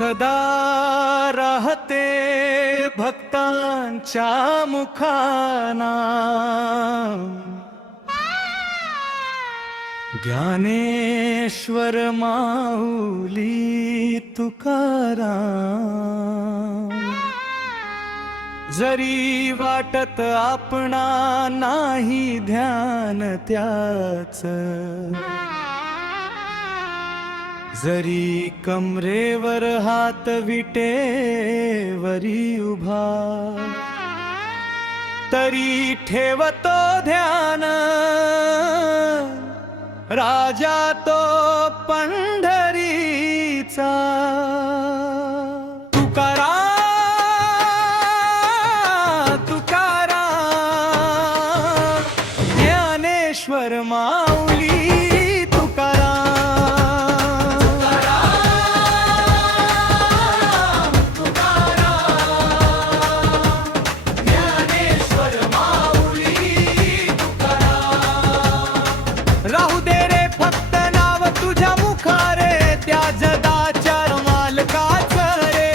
सदा राहते भक्तांच्या मुखाना ज्ञानेश्वर माऊली तुकाराम। जरी वाटत आपणा नाही ध्यान त्याच, जरी कमरेवर हात विटेवरी उभा, तरी ठेवतो ध्यान राजा तो पंढरीचा। तुकाराम तुकाराम ज्ञानेश्वर माऊली राहू दे रे फक्त नाव तुझ्या मुखारे, त्या जगाच्या मालकाच रे,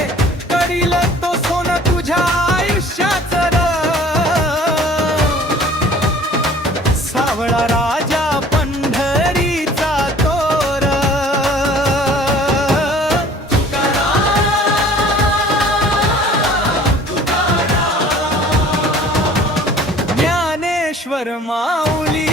करील तो सोन तुझ्या आयुष्याच र। सावळा राजा पंढरीचा तोर। ज्ञानेश्वर माऊली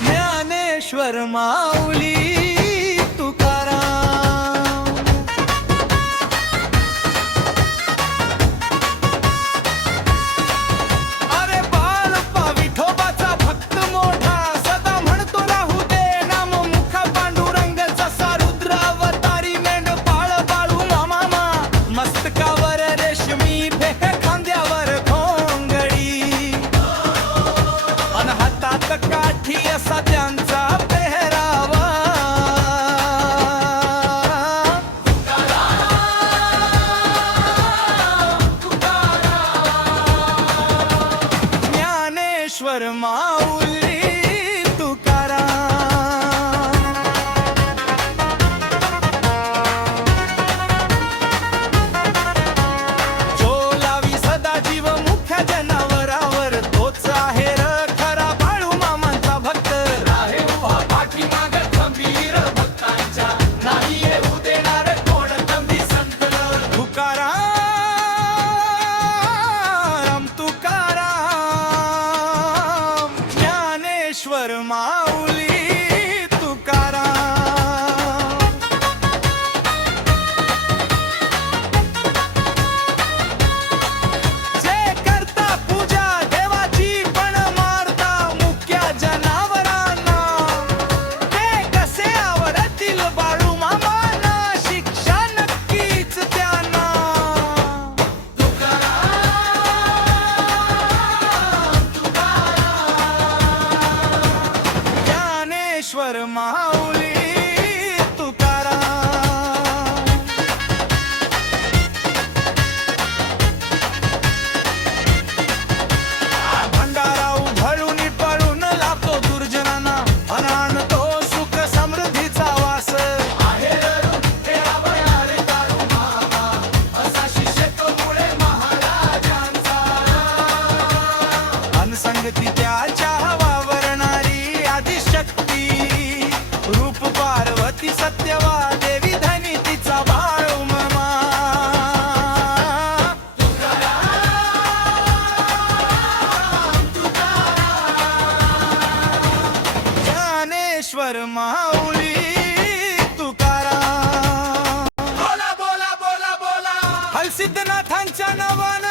ज्ञानेश्वर माऊली तुकाराम। अरे बाळप्पा विठोबाचा भक्त मोठा, सदा म्हणतो राहू दे नाम मुखा पांडुरंग, जसा रुद्र अवतारी मेंढपाळ बाळू मामा, मस्तकावर रेशमी फेक खांद्यावर घोंगडी, अन हातात काठी असा त्यांचा ज्ञानेश्वर माऊली तुकाराम। जो लावी सदा जीव मुख्या जनावरावर, तोच आहे र खरा बाळू मामांचा भक्त। राहे उभा पाठीमाग खंबीर भक्तांच्या, नाही येऊ देणार कोण कमी संत। तुकाराम तुकाराम ज्ञानेश्वर माऊली तुकाराम। जे करता पूजा देवाची पण मारता मुक्या जनावरांना, ते कसे आवडतील बाळू मामांना, शिक्षा नक्कीच त्यांना। ज्ञानेश्वर माऊली तुकाराम। भंडारा उधळून पळून लागतो दुर्जनांना, अन आणतो सुख समृद्धीचा वास। अनसंगती त्याच्या वावरणारी आदिशक्ती, रूप पार्वती सत्यवा देवी धनी तिचा बाळू मामा। ज्ञानेश्वर माऊली तुकाराम। बोला बोला बोला बोला हलसिद्धनाथांच्या नावानं